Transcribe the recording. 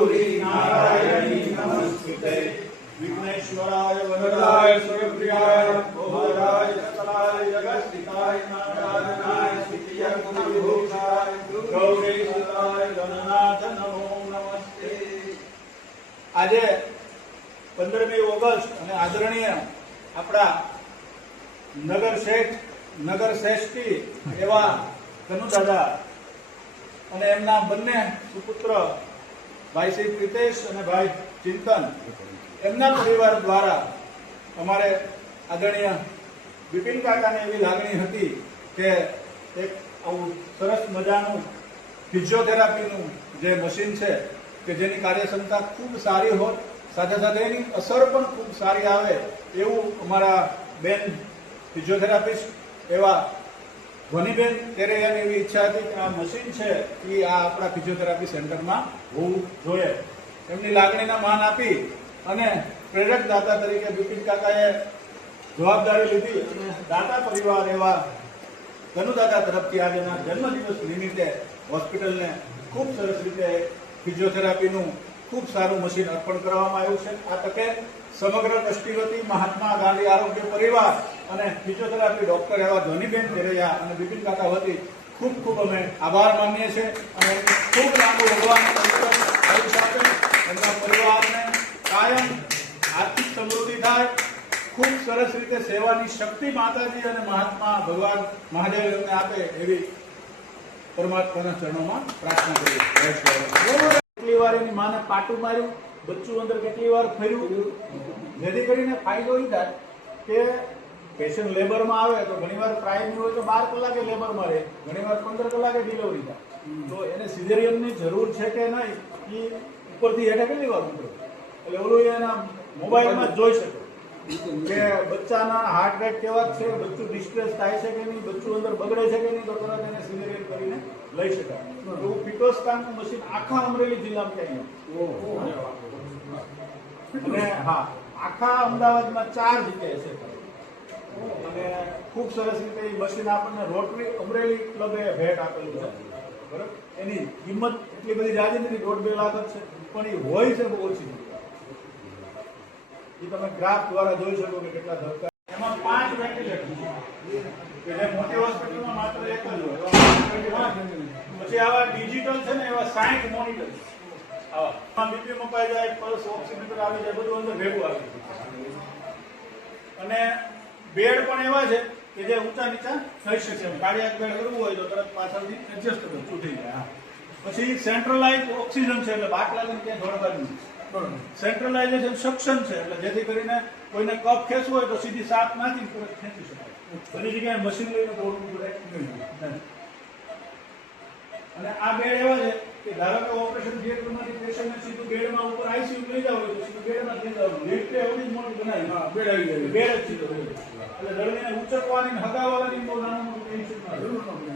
गौरी नारायणी नमस्ते विघ्नेश्वराय वरदाय सर्वप्रियाय भोजराय सकलाय जगत्स्थिताय नारायणाय स्थितिय गुरुभूषाय गौरी सुताय गणनाथ नमो नमस्ते। આજે 15મી ઓગસ્ટ અને આદરણીય આપણા નગર શ્રેષ્ઠી એવા કનુદાદા અને એમના બંને સુપુત્ર ભાઈ શ્રી પ્રિતેશ અને ભાઈ ચિંતન એમના પરિવાર દ્વારા અમારે આદરણીય બિપિન કાકાને એવી લાગણી હતી કે એક આવું સરસ મજાનું ફિઝિયોથેરાપીનું જે મશીન છે કે જેની કાર્યક્ષમતા ખૂબ સારી હોય, સાથે સાથે એની અસર પણ ખૂબ સારી આવે એવું અમારા બેન ફિઝિયોથેરાપિસ્ટ એવા ધ્વનિબેન તેરૈયાની એવી ઈચ્છા હતી કે આ મશીન છે એ આ આપણા ફિઝિયોથેરાપી સેન્ટરમાં હોવું જોઈએ. એમની લાગણીના માન આપી અને પ્રેરક દાતા તરીકે બિપિન કાકાએ જવાબદારી લીધી અને દાતા પરિવાર એવા કનુદાદા તરફથી આજના જન્મદિવસ નિમિત્તે હોસ્પિટલને ખૂબ સરસ રીતે ફિઝિયોથેરાપીનું ખૂબ સારું મશીન અર્પણ કરવામાં આવ્યું છે. આ તકે સમગ્ર દ્રષ્ટિવતી મહાત્મા ગાંધી આરોગ્ય પરિવાર અને ફિઝિયોથેરાપી ડોક્ટર એવા ધ્વનિબેન તેરૈયા અને બિપિન કાકા વતી ખૂબ ખૂબ અમે આભાર માનીએ છીએ અને ખૂબ લાંબુ ભગવાન એમના પરિવારને કાયમ આર્થિક સમૃદ્ધિ થાય, ખૂબ સરસ રીતે સેવાની શક્તિ માતાજી અને મહાત્મા ભગવાન મહાદેવ એમને આપે એવી પરમાત્માના ચરણોમાં પ્રાર્થના કરીએ. કેટલી વાર એની માને પાટું માર્યું, બચ્ચું અંદર કેટલી વાર ફર્યું, જેથી કરીને ફાયદો એ થાય કે પેશન્ટ લેબરમાં આવે તો ઘણીવાર પ્રાઇમરી હોય તો 12 કલાકે લેબરમાં રહે, ઘણીવાર 15 કલાકે ડિલિવરી થાય. તો એને સિઝેરિયનની જરૂર છે કે નહીં એ ઉપરથી હેઠે કેટલી વાર ઉતરે, એટલે ઓલું એના મોબાઈલમાં જોઈ શકે કે બચ્ચાના હાર્ટ રેટ કેવા છે, બચ્ચું ડિસ્ટ્રેસ થાય છે કે નહીં, બચ્ચું અંદર બગડે છે કે નહીં, તો તરત એને સિઝેરિયન કરીને લઈ શકાય. એવું ફિટોસ્કાનનું મશીન આખા અમરેલી જિલ્લામાં ક્યાંય અને હા આખા અમદાવાદમાં 4 જગ્યાએ છે અને ખૂબ સરસ રીતે એ મશીન આપણને રોટરી અમરેલી ક્લબે ભેટ આપેલું છે. બરાબર, એની કિંમત એટલી બધી જાજી નથી, 1.5-2 લાખ જ છે, પણ એ હોય છે બહુ ઓછી. એ તમે ગ્રાફ દ્વારા જોઈ શકો કે કેટલા ધબકા. એમાં 5 વેન્ટિલેટર કે જે મોટી હોસ્પિટલમાં માત્ર એક જ હોય. પછી આવા ડિજિટલ છે ને એવા 60 મોનિટર આવા બીપી મપાઈ જાય, પલ્સ ઓક્સિમીટર આવી જાય, બધું અંદર ભેગું આવી જાય. અને બેડ પણ એવા છે કે જે ઊંચા નીચા થઈ શકે, કાર્ડિયાક બેડ કરવું હોય તો તરત પાછળથી એડજસ્ટેબલ તૂટી જાય. પછી સેન્ટ્રલાઇઝ ઓક્સિજન છે એટલે બાટલાને ક્યાંય દોડવાનું નથી. સેન્ટ્રલાઇઝેશન સક્શન છે એટલે જેથી કરીને કોઈને કફ ખેંચવો હોય તો સીધી સાપ નાખી તરત ખેંચી શકાય. બધી જગ્યાએ મશીન લઈને દોડવું પડે નહીં. અને આ બેડ એવા છે કે ધારો કે ઓપરેશન થિયેટરમાંથી પેશન્ટને સીધું બેડમાં ઉપર આઈસીયુ લઈ જાવ હોય તો સીધું બેડમાં લઈ જાવ. લિફ્ટ એવડી જ મોટી બનાવી, હા બેડ આવી જાય, બેડ જ સીધો એટલે દર્દીને ઉચકવાની ને હગાવવાની બહુ નાનું મોટું ટેન્શન ના જરૂર ન પડે.